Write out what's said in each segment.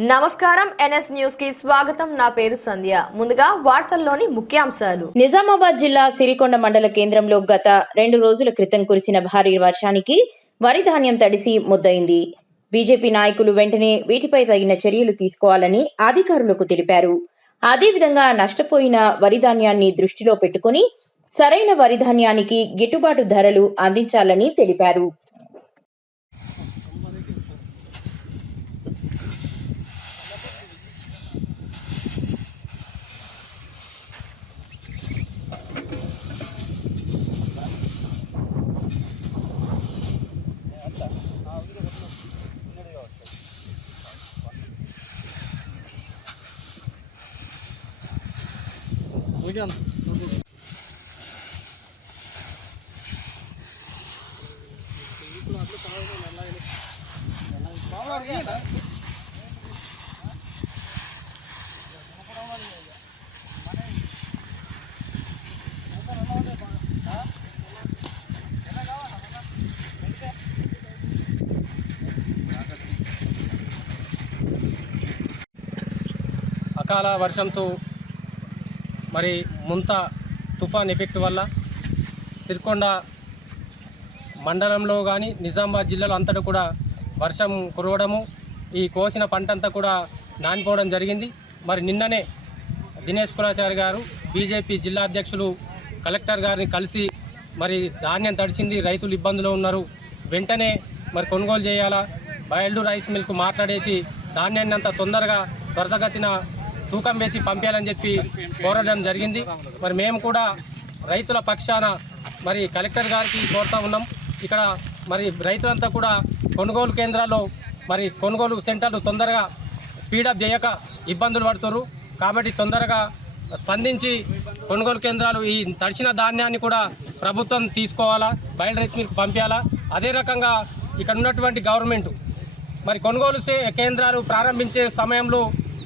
నమస్కారం ఎన్ఎస్ న్యూస్కి స్వాగతం. నా పేరు సంధ్య. ముందుగా వార్తల్లోని ముఖ్యాంశాలు. నిజామాబాద్ జిల్లా సిరికొండ మండల కేంద్రంలో గత రెండు రోజుల క్రితం కురిసిన భారీ వర్షానికి వరి ధాన్యం తడిసి ముద్దయింది. బీజేపీ నాయకులు వెంటనే వీటిపై తగిన చర్యలు తీసుకోవాలని అధికారులకు తెలిపారు. అదేవిధంగా నష్టపోయిన వరి ధాన్యాన్ని దృష్టిలో పెట్టుకుని సరైన వరి ధాన్యానికి గిట్టుబాటు ధరలు అందించాలని తెలిపారు. అకాల వర్షంతో మరి ముంత తుఫాన్ ఎఫెక్ట్ వల్ల సిరికొండ మండలంలో కానీ నిజామాబాద్ జిల్లాలో అంతటా కూడా వర్షం కురవడము ఈ కోసిన పంట అంతా కూడా నానిపోవడం జరిగింది. మరి నిన్ననే దినేష్ కులాచారి గారు బీజేపీ జిల్లా అధ్యక్షులు కలెక్టర్ గారిని కలిసి మరి ధాన్యం తడిచింది రైతులు ఇబ్బందులో ఉన్నారు. వెంటనే మరి కొనుగోలు చేయాలా? బయల్డు రైస్ మిల్క్ మాట్లాడేసి ధాన్యాన్ని అంత తొందరగా త్వరతగతిన తూకం వేసి పంపించాలని చెప్పి కోరడం జరిగింది. మరి మేము కూడా రైతుల పక్షాన మరి కలెక్టర్ గారికి కోరుతా ఉన్నాం. ఇక్కడ మరి రైతులంతా కూడా కొనుగోలు కేంద్రాల్లో మరి కొనుగోలు సెంటర్లు తొందరగా స్పీడప్ చేయక ఇబ్బందులు పడుతున్నారు కాబట్టి తొందరగా స్పందించి కొనుగోలు కేంద్రాలు ఈ తడిచిన ధాన్యాన్ని కూడా ప్రభుత్వం తీసుకోవాలా బయలు రైస్ మిల్క్ పంపించాలా అదే రకంగా ఇక్కడ ఉన్నటువంటి గవర్నమెంట్ మరి కొనుగోలు సే- కేంద్రాలు ప్రారంభించే సమయంలో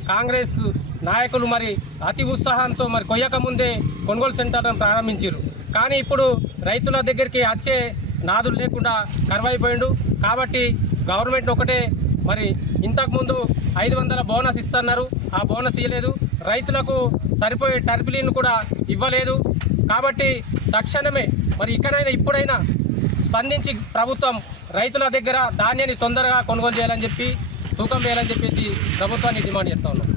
కాంగ్రెస్ నాయకులు మరి అతి ఉత్సాహంతో మరి కొయ్యక ముందే కొనుగోలు సెంటర్ను ప్రారంభించారు. కానీ ఇప్పుడు రైతుల దగ్గరికి వచ్చే నాదులు లేకుండా కరువైపోయిండు. కాబట్టి గవర్నమెంట్ ఒకటే మరి ఇంతకుముందు ఐదు వందల బోనస్ ఇస్తున్నారు. ఆ బోనస్ ఇవ్వలేదు రైతులకు సరిపోయే టర్బిలిన్ కూడా ఇవ్వలేదు. కాబట్టి తక్షణమే మరి ఇక్కడైనా ఇప్పుడైనా స్పందించి ప్రభుత్వం రైతుల దగ్గర ధాన్యాన్ని తొందరగా కొనుగోలు చేయాలని చెప్పి తూకం వేయాలని చెప్పేసి ప్రభుత్వాన్ని డిమాండ్ చేస్తూ ఉన్నాం.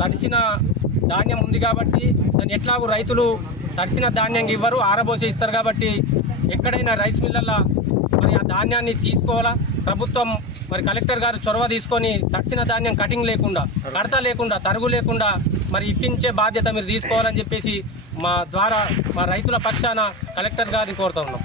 తడిసిన ధాన్యం ఉంది కాబట్టి దాన్ని ఎట్లాగూ రైతులు తడిసిన ధాన్యం ఇవ్వరు ఆరబోసి ఇస్తారు కాబట్టి ఎక్కడైనా రైస్ మిల్లల్లో మరి ఆ ధాన్యాన్ని తీసుకోవాలా? ప్రభుత్వం మరి కలెక్టర్ గారు చొరవ తీసుకొని తడిసిన ధాన్యం కటింగ్ లేకుండా కడత లేకుండా తరుగు లేకుండా మరి ఇప్పించే బాధ్యత మీరు తీసుకోవాలని చెప్పేసి మా ద్వారా మా రైతుల పక్షాన కలెక్టర్ గారిని కోరుతా ఉన్నాం.